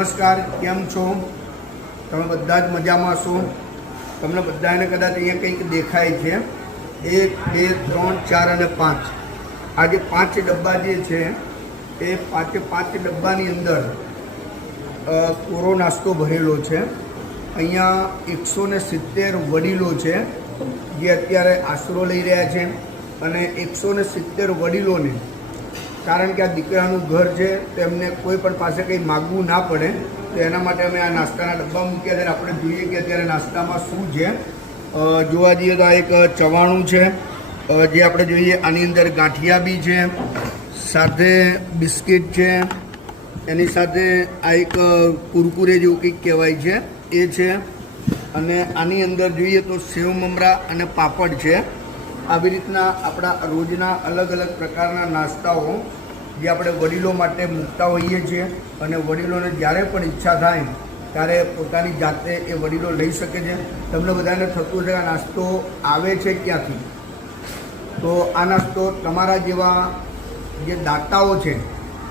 નમસ્કાર, કેમ છો? તમે બધા જ મજામાં છો? તમને બધાને કદાચ અહીંયા કંઈક દેખાય છે 1, 2, 3, 4 અને 5. આ જે 5 ડબ્બા જે છે એ 5 ડબ્બાની અંદર કોરો નાસ્તો ભરેલો છે. અહીંયા 170 વડીલો છે જે અત્યારે આશરો લઈ રહ્યા છે અને 170 વડીલોને, કારણ કે આ દીકરાનું ઘર છે તો એમને કોઈ પણ પાસે કંઈ માગવું ના પડે, તો એના માટે અમે આ નાસ્તાના ડબ્બા મૂક્યા છે. આપણે જોઈએ કે અત્યારે નાસ્તામાં શું છે. જોવા જઈએ તો આ એક ચવાણું છે જે આપણે જોઈએ. આની અંદર ગાંઠિયા બી છે, સાથે બિસ્કિટ છે, એની સાથે આ એક કુરકુરે જેવું કંઈક કહેવાય છે એ છે, અને આની અંદર જોઈએ તો સેવ મમરા અને પાપડ છે. આવી રીતના આપણા રોજના અલગ અલગ પ્રકારના નાસ્તાઓ જે આપણે વડીલો માટે મૂકતા હોઈએ છીએ, અને વડીલોને જ્યારે પણ ઈચ્છા થાય ત્યારે પોતાની જાતે એ વડીલો લઈ શકે છે. તમને બધાને થતું છે કે આ નાસ્તો આવે છે ક્યાંથી, તો આ નાસ્તો તમારા જેવા જે દાતાઓ છે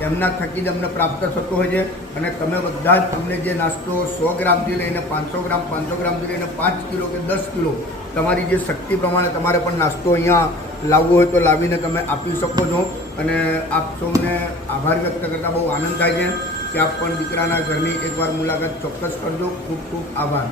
એમના થકી જ અમને પ્રાપ્ત થતો હોય છે. અને તમે બધા જ અમને જે નાસ્તો 100 ગ્રામથી લઈને 500 ગ્રામ, 500 ગ્રામથી લઈને 5 કિલો કે 10 કિલો, તમારી જે શક્તિ પ્રમાણે તમારે પણ નાસ્તો અહીંયા લાવવો હોય તો લાવીને તમે આપી શકો છો. અને આપ સૌને આભાર વ્યક્ત કરતાં બહુ આનંદ થાય છે કે આપ પણ દીકરાના ઘરની એકવાર મુલાકાત ચોક્કસ કરજો. ખૂબ ખૂબ આભાર.